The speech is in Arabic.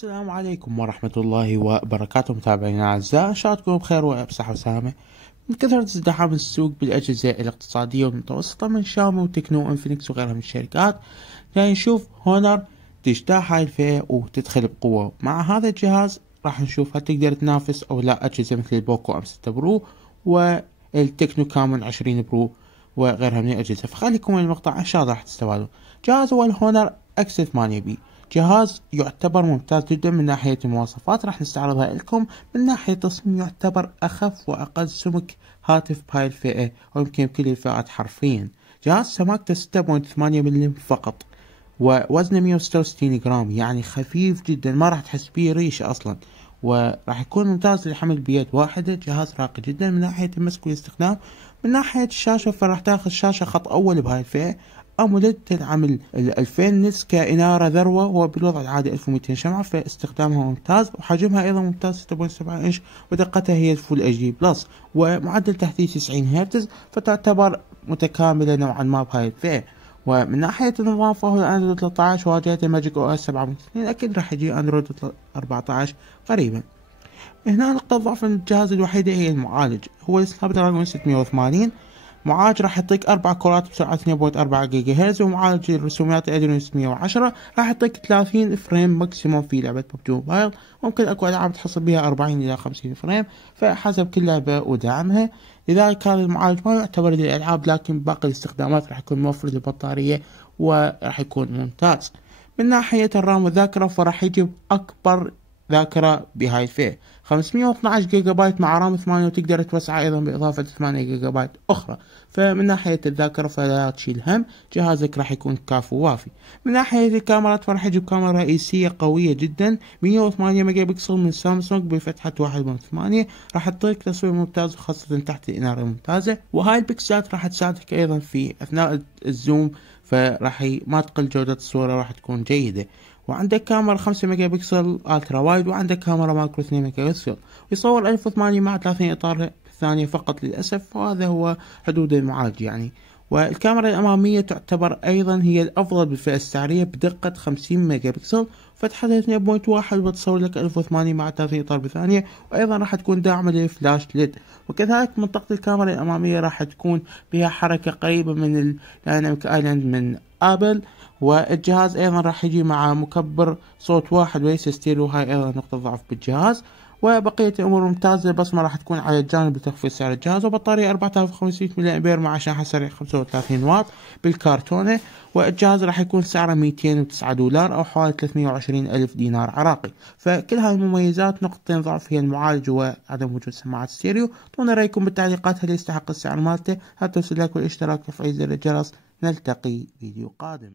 السلام عليكم ورحمة الله وبركاته متابعينا الأعزاء، إن شاء الله تكونوا بخير وبصحة وسلامة. من كثرة ازدحام السوق بالأجهزة الاقتصادية والمتوسطة من شاومي وتكنو وانفينكس وغيرها من الشركات، جاي نشوف هونر تجتاح هاي الفئة وتدخل بقوة. مع هذا الجهاز راح نشوف هل تقدر تنافس أو لا أجهزة مثل البوكو ام 6 برو والتكنو كامون 20 برو وغيرها من الأجهزة. فخليكم من المقطع إن شاء الله راح تستفادوا. جهاز هو الهونر اكس 8 بي، جهاز يعتبر ممتاز جدا من ناحية المواصفات، راح نستعرضها لكم. من ناحية التصميم يعتبر أخف وأقل سمك هاتف بهاي الفئة، ويمكن بكل الفئات حرفيا. جهاز سماكته 6.8 ملم فقط، ووزنه 166 جرام، يعني خفيف جدا، ما راح تحس بيه ريش أصلا، وراح يكون ممتاز للحمل بيد واحدة. جهاز راقي جدا من ناحية المسك والاستخدام. من ناحية الشاشة فراح تاخذ شاشة خط أول بهاي الفئة، أموليد تدعم 2000 نتس كإنارة ذروة، وبالوضع العادي 1200 شمعة، فاستخدامها ممتاز، وحجمها أيضا ممتاز 6.7 إنش، ودقتها هي الفول اتش دي بلس، ومعدل تحديث 90 هرتز، فتعتبر متكاملة نوعا ما بهاي الفئة. ومن ناحية النظام فهو اندرويد 13، واجهته ماجيك او اس 7.2، اكيد راح يجي اندرويد 14 قريبا. هنا نقطة ضعف الجهاز الوحيدة هي المعالج، هو السناب دراجون 680. معالج راح يعطيك 4 كورات بسرعة 2.4 جيجا هرتز، ومعالج الرسوميات ادرينو 610 راح يعطيك 30 فريم ماكسيموم في لعبة ببجي موبايل. ممكن اكو العاب تحصل بها 40 الى 50 فريم، فحسب كل لعبة ودعمها. لذلك هذا المعالج ما يعتبر للالعاب، لكن باقي الاستخدامات راح يكون موفر للبطارية وراح يكون ممتاز. من ناحية الرام والذاكرة فراح يجيب اكبر ذاكرة بهاي الفئة، 512 جيجا بايت مع رام 8، وتقدر توسع ايضا باضافة 8 جيجا بايت اخرى. فمن ناحية الذاكرة فلا تشيل هم، جهازك راح يكون كافي ووافي. من ناحية الكاميرات فراح يجيب كاميرا رئيسية قوية جدا 108 ميجا بكسل من سامسونج بفتحة 1.8، راح تعطيك تصوير ممتاز، وخاصة تحت الإنارة ممتازة. وهاي البكسلات راح تساعدك ايضا في اثناء الزوم، فراح ما تقل جودة الصورة، راح تكون جيدة. وعندك كاميرا 5 ميجا بكسل الترا وايد، وعندك كاميرا ماكرو 2 ميجا بكسل، يصور 1080 مع 30 اطار ثانية فقط للأسف، وهذا هو حدود المعالج يعني. والكاميرا الأمامية تعتبر أيضا هي الأفضل بالفئة السعرية بدقة 50 ميجا بكسل، فتحتها 2.1، وتصور لك 1080 مع 30 إطار بثانية، وأيضا راح تكون داعمة للفلاش ليد. وكذلك منطقة الكاميرا الأمامية راح تكون بها حركة قريبة من الدايناميك ايلاند من آبل. والجهاز أيضا راح يجي مع مكبر صوت واحد وليس ستيريو، هاي أيضا نقطة ضعف بالجهاز. وبقية الأمور ممتازة، البصمة راح تكون على الجانب لتخفيض سعر الجهاز. وبطارية 4500 ملي أمبير مع شاحن سريع 35 واط بالكرتونة. والجهاز راح يكون سعره 209 دولار أو حوالي 320 ألف دينار عراقي. فكل هاي المميزات. نقطتين ضعف هي المعالج وعدم وجود سماعات ستيريو. اعطونا رأيكم بالتعليقات هل يستحق السعر مالته. لا تنسوا اللايك والاشتراك وتفعيل زر الجرس. نلتقي فيديو قادم.